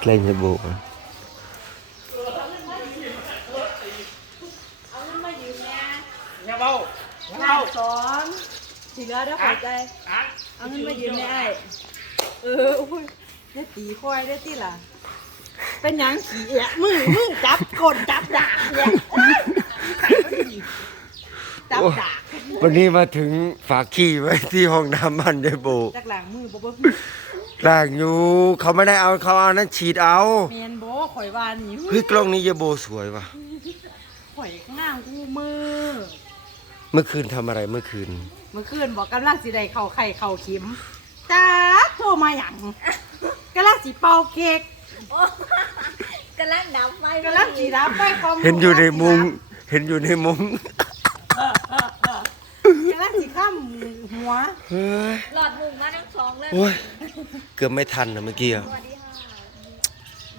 เกรงจะโบกอะอย่าเบาอย่าห้าเบาสองทีเหลือเด้อเข้าใจอะเอาเงินมายืมในไอ้ายเอออุ้ยได้ตีคอยได้ตีล่ะ เป็นหยังขี่แอะมือมือจับกดจับดากเนี่ยจับดากวันนี้มาถึงฝากขี้ไว้ที่ห้องน้ำมันยายโบจากหลังมือบ่บ่ ล่างอยู่ เขาไม่ได้เอาเขาเอานั้นฉีดเอาเมียนบ่ข่อยว่านี่เฮ้ยกล้องนี้ยายโบสวยว่ะข่อยข้างหน้ากูมือ เมื่อคืนทำอะไรเมื่อคืน เมื่อคืนบอกกำลังสิได้เข้าไข่เข้าเข็มจ้าโทรมาหยังกำลังสิเป่าเค้กกำลังดับไฟกำลังสิรับไปความเห็นอยู่ในมุง เห็นอยู่ในมุงกำลังสิ ข้ามหัวเฮ้ยหลอดมุงมาทั้งสองเลยโอ้ยเกือบไม่ทันนะเมื่อกี้อะสวัสดีค่ะ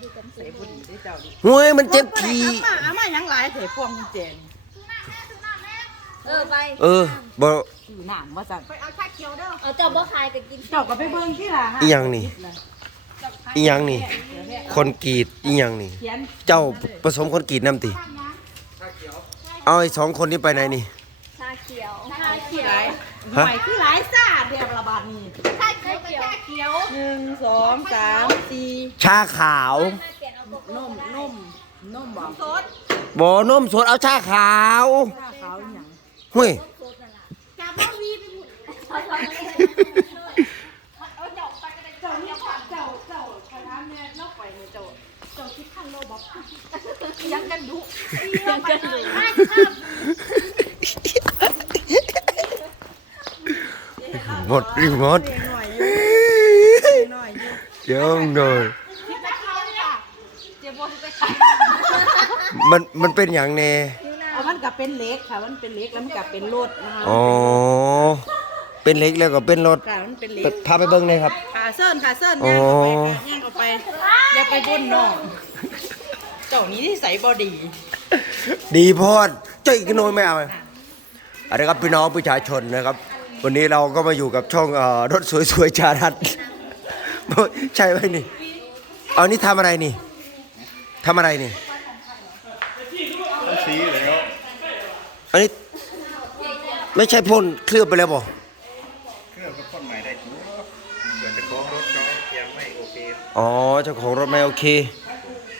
ดูกันสใส่วยบุหรี่ได้เจ้าดิโอ้ยมันเจ็บขี้อามาอามาหยังหลายใส่พวงกุญแจนี่เออไปเออบ่ซื้อน้ำว่าสั่นเอาเจ้าบ่คายกับกินเจ้าก็ไปเบิ่งที่ล่ะฮะอีหยังนี่อีหยังนี่ คนกรีดอีหยังนี่ เขียนเจ้าผสมคนกรีดน้ำติ เอาไอ้สองคนนี้ไปไหนนี่ ชาเขียว ชาเขียวฮะหวยคือหลายซาเดียวละบาดนี้ชาเขียวชาเขียวหนึ่งสองสามสี่ชาขาวมาเปลี่ยนเอาโกโก้นมนมนมบ่ซดบ่นมสดเอาชาขาวชาขาวอีหยังเฮ้ยซดนั่นแหละจับว่าวีไปหมดเอาทำอะไรเจ้าเจ้าเนี่ยเจ้าเจ้าคณะเนี่ยเล่าไปเนี่ยเจ้าเจ้าคิดขั้นโลบอกยังกันดุยังกันอยู่หมด รีมดเลี้ยงหน่อยอยู่หน่อยอยู่เดี๋ยวหน่อยคิดจะเข้ามันมันเป็นอย่างแน่เอามันกับเป็นเล็กค่ะ มันเป็นเล็กแล้วมันกับเป็นรถนะคะอ๋อ เป็นเล็กแล้วก็เป็นรถค่ะมันเป็นเล็กพาไปเบิ่งหน่อยครับขาเส้นขาเส้นอ๋ย่างออกไปย่างออกไป อย่าไปบนน้องเจ้านี้ที่ใส่บอดี ดีพอดเจ้าอีกน้อยไม่เอาอะไรครับพี่น้องประชาชนนะครับ วันนี้เราก็มาอยู่กับช่องเอ่อรถสวยๆชาทัดใช่ไหมนี่ เอานี่ทำอะไรนี่ทำอะไรนี่สีแล้วอันนี้ไม่ใช่พ่นเคลือบไปแล้วบ่เครื่องก็พ่นใหม่ได้ทุกเดี๋ยวจะคล้องรถเขายังไม่โอเคอ๋อเจ้าของรถไม่โอเค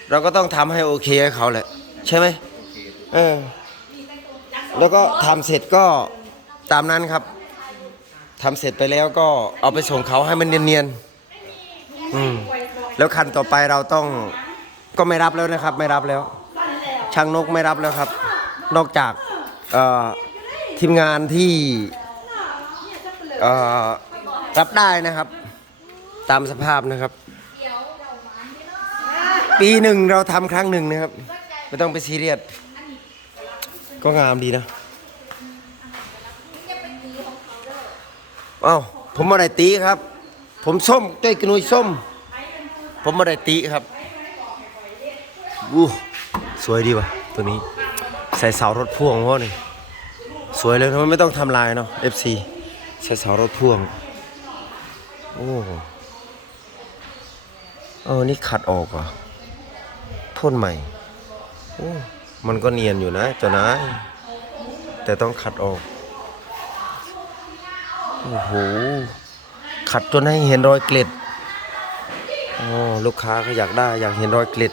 เราก็ต้องทำให้โอเคให้เขาแหละ ใช่ไหมเออแล้วก็ทำเสร็จก็ตามนั้นครับ ทำเสร็จไปแล้วก็เอาไปส่งเขาให้มันเนียนๆอืมแล้วคันต่อไปเราต้องก็ไม่รับแล้วนะครับ ไม่รับแล้ว ช่างนกไม่รับแล้วครับ นอกจากเอ่อทีมงานที่เอ่อรับได้นะครับ ตามสภาพนะครับ ปีหนึ่งเราทำครั้งหนึ่งนะครับ ไม่ต้องไปซีเรียสก็งามดีนะ เอ้าผมมาได้ตีครับ ผมส้มจ้อยกนุยส้ม ผมมาได้ตีครับอู้สวยดีว่ะตัวนี้ ใส่เสารถพ่วงพ่อนี่สวยเลยทำไมไม่ต้องทำลายเนาะ FC ใส่เสารถพ่วง โอ้เออนี่ขัดออกอะพ่นใหม่โอ้มันก็เนียนอยู่นะเจ้านายแต่ต้องขัดออก โอ้โห ขัดจนให้เห็นรอยเกล็ดอ๋อลูกค้าเขาอยากได้อยากเห็นรอยเกล็ด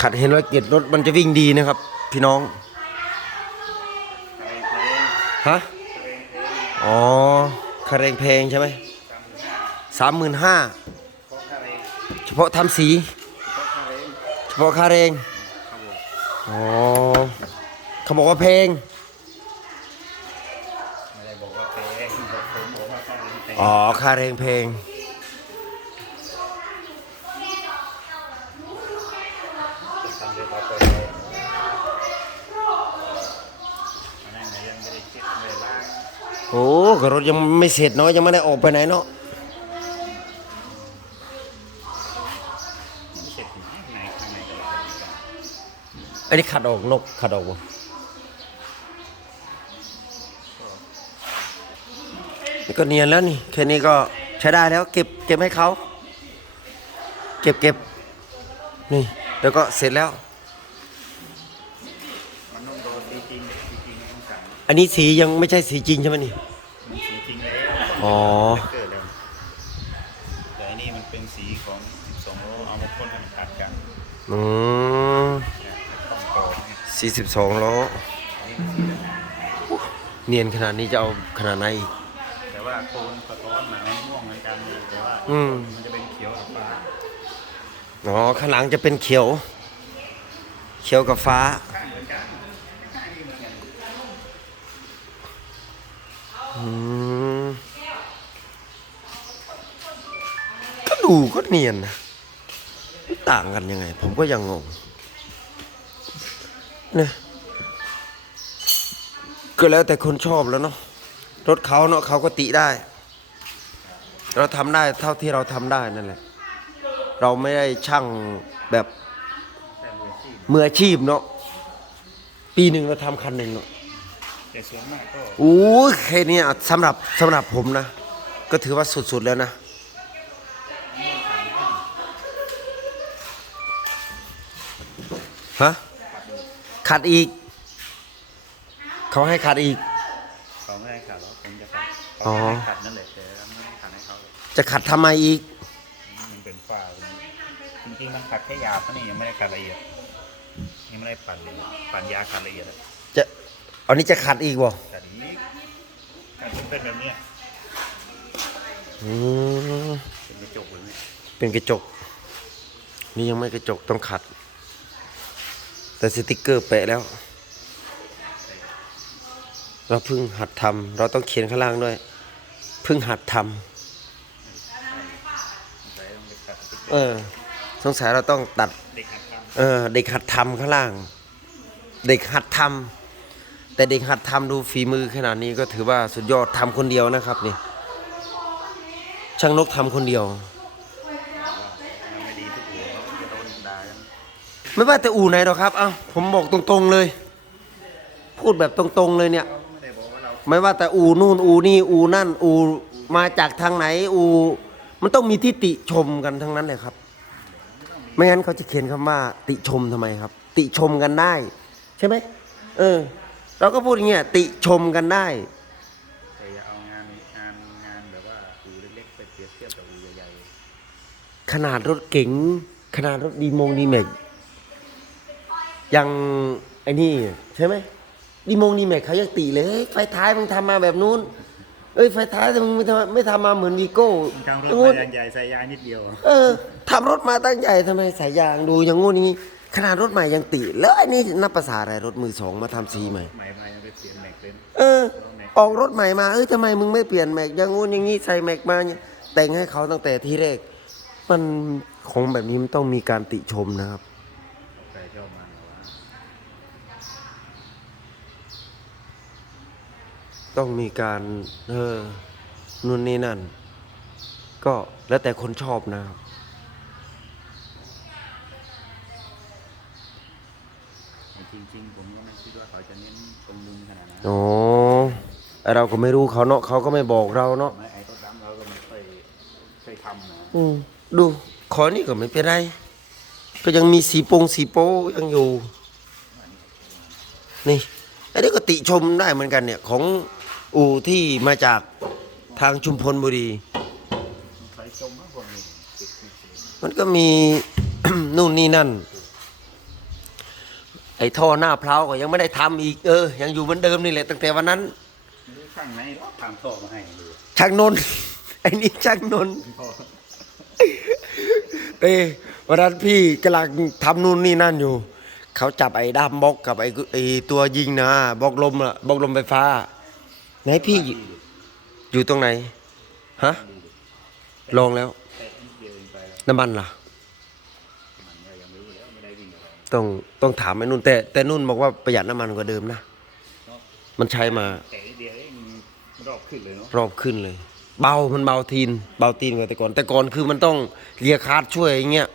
ขัดเห็นรอยเกล็ดรถมันจะวิ่งดีนะครับ พี่น้อง ฮะ อ๋อคาเรงเพลงใช่ไหมสามหมื่นห้าเฉพาะทำสี เฉพาะคาเรงอ๋อเขาบอกว่าเพลง ไม่ได้บอกว่าแพงบอกผมบอกว่าค่าเรงแพง อ๋อคาเรงเพลงทำเรียบร้อยไปเลยอันนั้นไหนยังไม่ได้เช็ดไม่ได้ล้างโอ้ก็รถยังไม่เสร็จเนาะยังไม่ได้ออกไปไหนเนาะไม่เช็ดอยู่ข้างในข้างในก็ได้อันนี้ขัดออกนกขัดออกบ่ นี่ก็เนียนแล้วนี่แค่นี้ก็ใช้ได้แล้ว เก็บเก็บให้เขาเก็บเก็บนี่ แล้วก็เสร็จแล้ว มันต้องโดนสีจริงสีจริงต้องสั่งอันนี้สียังไม่ใช่สีจริงใช่ไหมนี่ มันสีจริงแล้วอ๋อเกิดแล้วแต่อันนี้มันเป็นสีของ 12โลเอามาพ่นให้มันตัดกันอืมเนี่ยต้องต่อไงสี่สิบสองล้อเนียนขนาดนี้จะเอาขนาดไหนอีกแต่ ว่าโทนสะท้อนมันม่วงเหมือนกันเลยแต่ว่าอืม มันจะเป็นเขียวกับฟ้าอ๋อข้างหลังจะเป็นเขียว เขียวกับฟ้า ข้างเหมือนกันข้างนี้เหมือนกันอืมก็ดูก็เนียนนะมันต่างกันยังไง ผมก็ยังงงเนี่ยก็แล้วแต่คนชอบแล้วเนาะ รถเขาเนาะเขาก็ติได้ เราทำได้เท่าที่เราทำได้นั่นแหละ เราไม่ได้ช่างแบบแต่มืออาชีพเนาะปีหนึ่งเราทำคันหนึ่งเนาะแต่ส่วนมากก็โอ้แค่นี้สำหรับสำหรับผมนะ ก็ถือว่าสุดๆแล้วนะฮะขัดอีก เขาให้ขัดอีก เขาไม่ได้ขัดหรอกผมจะขัดอ๋เขาอไม่ให้ขัดนั่นแหละแต่ไม่ได้ขัดให้เขาเลยจะขัดทำไมอีก มันเป็นฝ้าจริงๆมันขัดแค่หยาบเท่านี้ยังไม่ได้ขัดละเอียดยังไม่ได้ปั่นเลยปั่นยาขัดละเอียดอะจะอันนี้จะขัดอีกบ่ขัดอีกขัดจนเป็นแบบเนี้ยอืมเป็นกระจกเลยเนี่ยเป็นกระจก นี่ยังไม่กระจกต้องขัด แต่สติกเกอร์แปะแล้ว เราเพิ่งหัดทำเราต้องเขียนข้างล่างด้วยเพิ่งหัดทำเออ สงสัยเราต้องตัด เออ เด็กหัดทำข้างล่าง เด็กหัดทำแต่เด็กหัดทำดูฝีมือขนาดนี้ก็ถือว่าสุดยอดทำคนเดียวนะครับนี่ช่างนกทำคนเดียวไม่ว่ากันไม่ว่าแต่อู่ไหนหรอกครับ เอ้า ผมบอกตรงๆเลย พูดแบบตรงๆเลยเนี่ย ไม่ได้บอกว่าเราไม่ว่าแต่อูนู่นอูนี่อูนั่น อูมาจากทางไหน อู มันต้องมีที่ติชมกันทั้งนั้นเลยครับ ไม่งั้นเขาจะเขียนคำว่า ติชมทำไมครับ ติชมกันได้ ใช่ไหมเออ เราก็พูดอย่างเงี้ยติชมกันได้แต่อย่าเอางานงานงานแบบว่าอูเล็กๆไปเปรียบเทียบกับอูใหญ่ขนาดรถเก๋งขนาดรถดีมงดีแม็กยังไอ้นี่ใช่ไหม ดีมงดีแม็กเขายังติเลยเฮ้ยไฟท้ายมึงทำมาแบบนู้น เอ้ยไฟท้ายแต่มึงไม่ทำไม่ทำมาเหมือนวีโก้ๆกลางรถอย่างงู้นยางใหญ่ใส่ยางนิดเดียว เออทำรถมาตั้งใหญ่ทำไมสายยางดูอย่างงู้นอย่างงี้ ขนาดรถใหม่ยังติแล้วไอ้นี่นับภาษาอะไรรถมือสองมาทำสีใหม่ใหม่ๆยังไปเปลี่ยนแม็กเลยเออ ออกรถใหม่มาเอ้ยทำไมมึงไม่เปลี่ยนแม็กอย่างงู้นอย่างงี้ใส่แม็กมาเนี่ยแต่งให้เขาตั้งแต่ทีแรก มันของแบบนี้มันต้องมีการติชมนะครับ ใครชอบมันเหรอวะ ต้องมีการเออนู่นนี่นั่น ก็แล้วแต่คนชอบนะครับจริงๆผมก็ไม่คิดว่าเขาจะเน้นตรงมุมขนาดนั้นอ๋อไอ้เราก็ไม่รู้เขาเนาะเขาก็ไม่บอกเราเนาะไม่ไอ้ตัวดำเราก็ไม่ค่อยเคยทำนะอืมดูขอนี่ก็ไม่เป็นไร ก็ยังมีสีโปงสีโป้ยังอยู่ นี่อันนี้ก็ติชมได้เหมือนกันเนี่ยของ อู่ที่มาจากทางชุมพลบุรี มันก็มี นู่นนี่นั่น ไอ้ท่อหน้าเพลาก็ยังไม่ได้ทำอีกเออ ยังอยู่เหมือนเดิมนี่แหละตั้งแต่วันนั้นไม่างไหนทางท่อมาให้ช่างนนท์ไอ้นี่ช่างนนท์ท่อเอ้วันนั้นพี่กำลังทำนู่นนี่นั่นอยู่ เขาจับไอ้ด้ามบล็อกกับไอ้ไอ้ตัวยิงนะบล็อกลมอะบล็อกลมไฟฟ้า ไหนพี่อยู่อยู่ตรงไหน ฮะ ลองแล้วแต่นิดเดียวเองไปแล้วน้ำมันล่ะมันก็ยังไม่รู้แล้วไม่ได้วิ่งอะไรต้องต้องถามไอ้นุ่น แต่แต่นุ่นบอกว่าประหยัดน้ำมันกว่าเดิมนะ มันใช้มา แต่นิดเดียวเองมันรอบขึ้นเลยเนาะ รอบขึ้นเลย เบา มันเบาทีน เบาตีนกว่าแต่ก่อน แต่ก่อนคือมันต้องเลียคาร์ดช่วยอย่างเงี้ย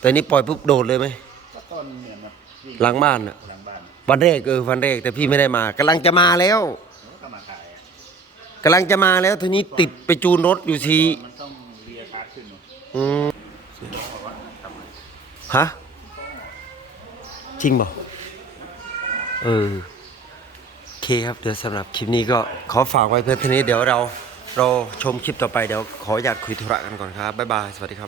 แต่นี่ปล่อยปุ๊บโดดเลยไหมก็ต้นเนี่ยมันวิ่หลังบ้านอะหลังบ้าน วันแรกเออวันแรกแต่พี่ไม่ได้มากำลังจะมาแล้ว แล้วก็มาขายอะ กำลังจะมาแล้วทีนี้ติดไปจูนรถอยู่ทีมันต้องเรียคาร์ดขึ้นเนาะอืมบอกว่าทำไมฮะจริงบอกเออโอเคครับเดี๋ยวสำหรับคลิปนี้ก็ขอฝากไว้เพื่อนทีนี้เดี๋ยวเราเราชมคลิปต่อไปเดี๋ยวขออยากคุยธุระกันก่อนครับบ๊ายบายสวัสดีครับ